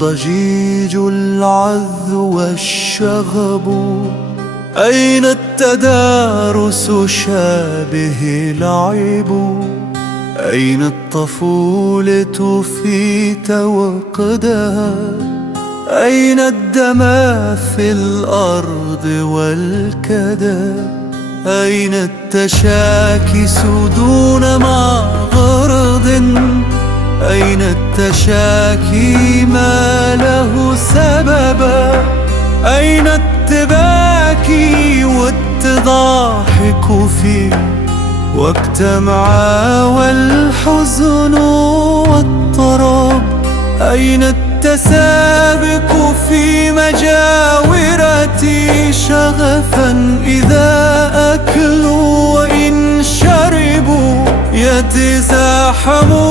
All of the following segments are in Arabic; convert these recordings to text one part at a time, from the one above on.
الضجيج العذ والشغب؟ أين التدارس شابه لعب؟ أين الطفولة في توقدها؟ أين الدمى في الأرض والكدى؟ أين التشاكس دون معغرض؟ أين التشاكي ما له سببا؟ أين التباكي والتضاحك فيه واجتمعا والحزن والطرب؟ أين التسابق في مجاورتي شغفا إذا أكلوا وإن شربوا؟ يتزاحمون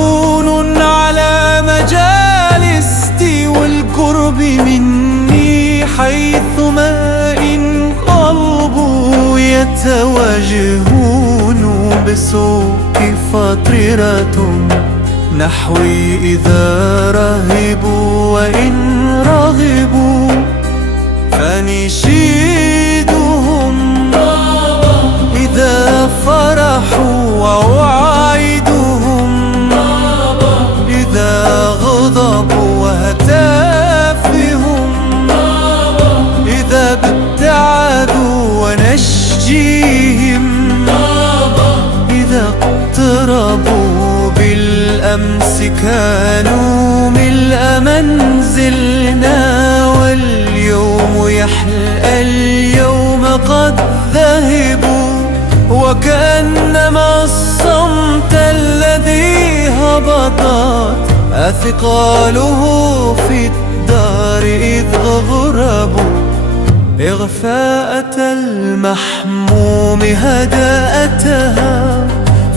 على مجالستي والقرب مني حيثما إن قلبوا يتواجهون بسوق فطرة نحوي إذا رهبوا وإن رغبوا. فنشيدهم إذا فرحوا وأوعدهم إذا غضبوا وهتافهم إذا ابتعدوا ونشجيهم إذا اقتربوا بالأمس كانوا ملء منزلنا واليوم يحلى اليوم قد ذهبوا. وكأنما الصمت الذي هبطت أثقاله في الدار إذ غربوا إغفاءة المحموم هداءتها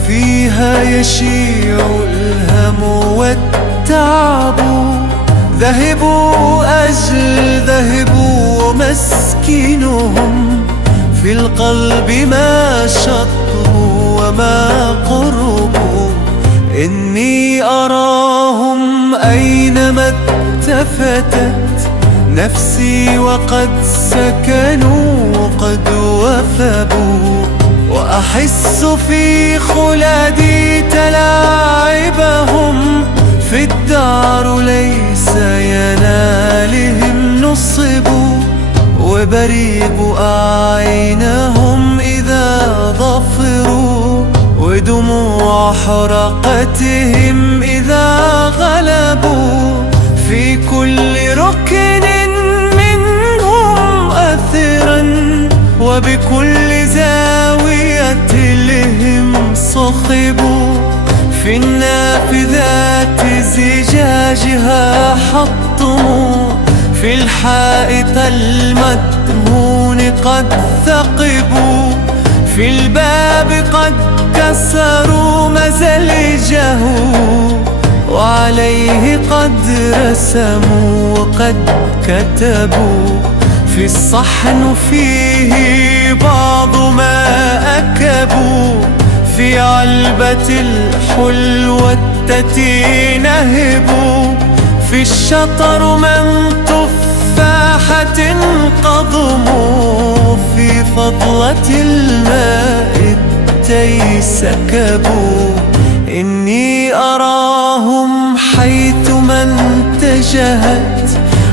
فيها يشيع الهم والتعب. ذهبوا أجل ذهبوا مسكنهم في القلب ما شطوا وما قربوا. إني أراهم أينما التفتت نفسي وقد سكنوا قد وثبوا. وأحس في خلادي تلاعبهم في الدار ليس ينالهم نصب. وبريق أعينهم إذا ظفروا ودموع حرقتهم إذا غلبوا. في كل ركن منهم أثرا وبكل زاوية لهم صخبوا. في النافذات زجاجها حطموا في الحائط المدهون قد ثقبوا. في الباب قد كسروا مزلجه وعليه قد رسموا وقد كتبوا. في الصحن فيه بعض ما أكبوا في علبة الحلوة نهبوا. في الشطر من تفاحة قضموا في فضلة الماء سكبوا. إني أراهم حيثما انتجهت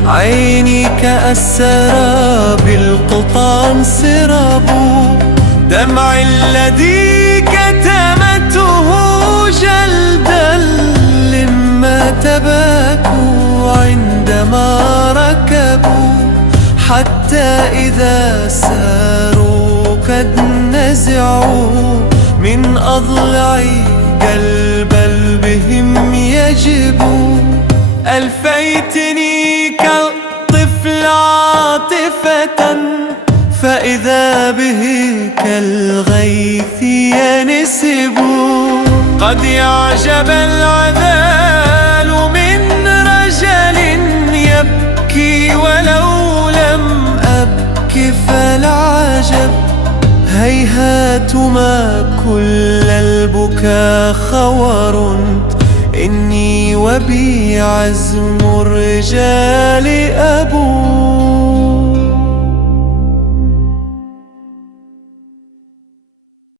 عيني كأسراب القطان سربوا. دمعي الذي كتمته جلدا لما تباكوا عندما ركبوا. حتى إذا ساروا قد نزعوا من أضلعي قلبا بهم يجب. ألفيتني كالطفل عاطفة فإذا به كالغيث ينسب. قد يعجب العذال من رجل يبكي ولو لم أبك فالعجب. هيهات ما كل البكاء خور إني وبي عزم الرجال أبوه.